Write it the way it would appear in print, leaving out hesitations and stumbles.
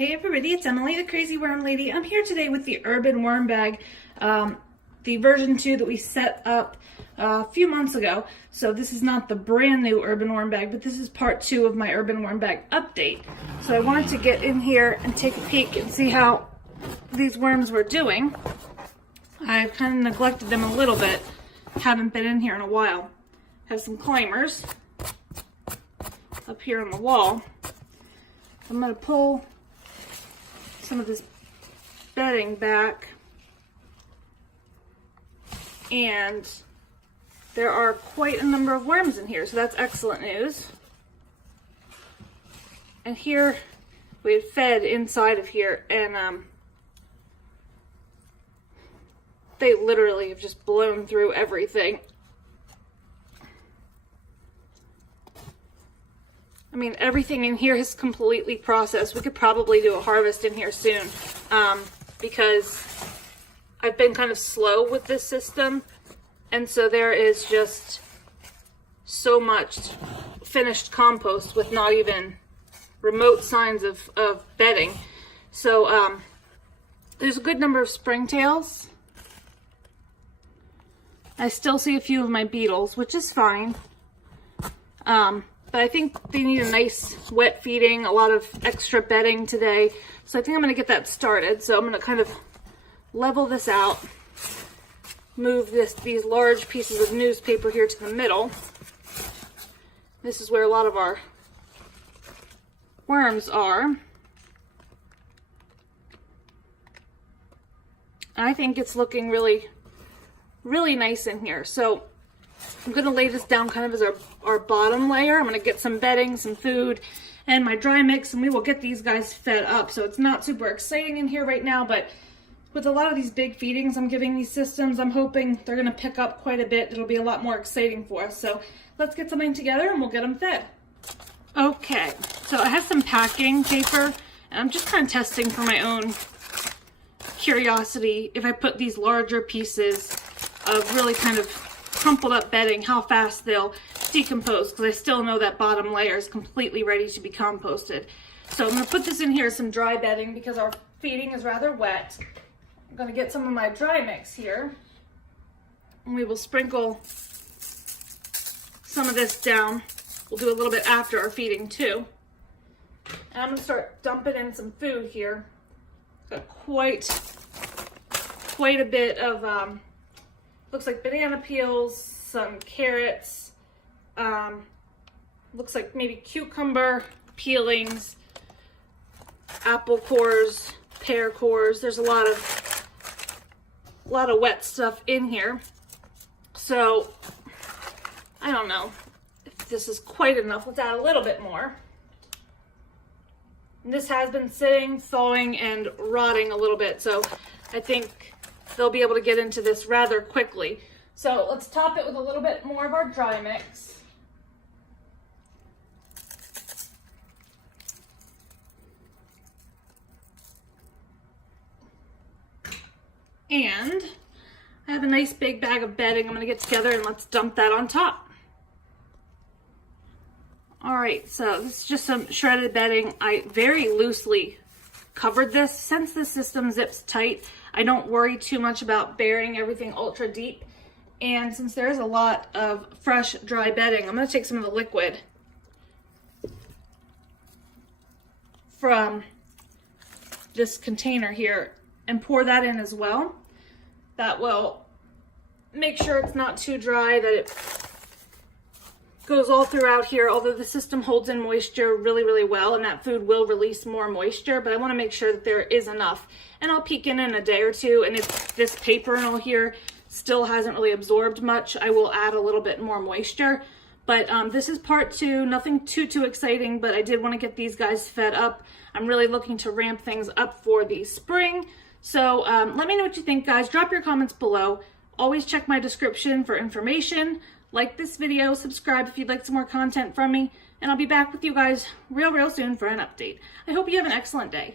Hey everybody, it's Emily, the Crazy Worm Lady. I'm here today with the Urban Worm Bag, the version 2 that we set up a few months ago. So this is not the brand new Urban Worm Bag, but this is part 2 of my Urban Worm Bag update. So I wanted to get in here and take a peek and see how these worms were doing. I've kind of neglected them a little bit, haven't been in here in a while. Have some climbers up here on the wall. I'm going to pull some of this bedding back, and there are quite a number of worms in here, so that's excellent news. And here we had fed inside of here, and they literally have just blown through everything. I mean, everything in here is completely processed. We could probably do a harvest in here soon, because I've been kind of slow with this system, and so there is just so much finished compost with not even remote signs of bedding. So there's a good number of springtails. I still see a few of my beetles, which is fine. But I think they need a nice wet feeding, a lot of extra bedding today. So I think I'm going to get that started. So I'm going to kind of level this out, move these large pieces of newspaper here to the middle. This is where a lot of our worms are. I think it's looking really, really nice in here. So I'm going to lay this down kind of as our bottom layer. I'm going to get some bedding, some food, and my dry mix, and we will get these guys fed up. So it's not super exciting in here right now, but with a lot of these big feedings I'm giving these systems, I'm hoping they're going to pick up quite a bit. It'll be a lot more exciting for us. So let's get something together and we'll get them fed. Okay, so I have some packing paper, and I'm just kind of testing for my own curiosity if I put these larger pieces of really kind of crumpled up bedding, how fast they'll decompose, because I still know that bottom layer is completely ready to be composted. So I'm going to put this in here as some dry bedding because our feeding is rather wet. I'm going to get some of my dry mix here, and we will sprinkle some of this down. We'll do a little bit after our feeding too. And I'm going to start dumping in some food here. Got quite a bit of looks like banana peels, some carrots, looks like maybe cucumber peelings, apple cores, pear cores. There's a lot of wet stuff in here. So I don't know if this is quite enough. Let's add a little bit more. And this has been sitting, thawing, and rotting a little bit, so I think they'll be able to get into this rather quickly. So let's top it with a little bit more of our dry mix. And I have a nice big bag of bedding I'm going to get together, and let's dump that on top. All right, so this is just some shredded bedding. I very loosely covered this. Since the system zips tight, I don't worry too much about burying everything ultra deep. And since there is a lot of fresh dry bedding, I'm going to take some of the liquid from this container here and pour that in as well. That will make sure it's not too dry, that it goes all throughout here, although the system holds in moisture really, really well, and that food will release more moisture, but I want to make sure that there is enough. And I'll peek in a day or two, and if this paper and all here still hasn't really absorbed much, I will add a little bit more moisture. But this is part 2, nothing too exciting, but I did want to get these guys fed up. I'm really looking to ramp things up for the spring. So let me know what you think, guys. Drop your comments below. Always check my description for information. Like this video, subscribe if you'd like some more content from me, and I'll be back with you guys real soon for an update. I hope you have an excellent day.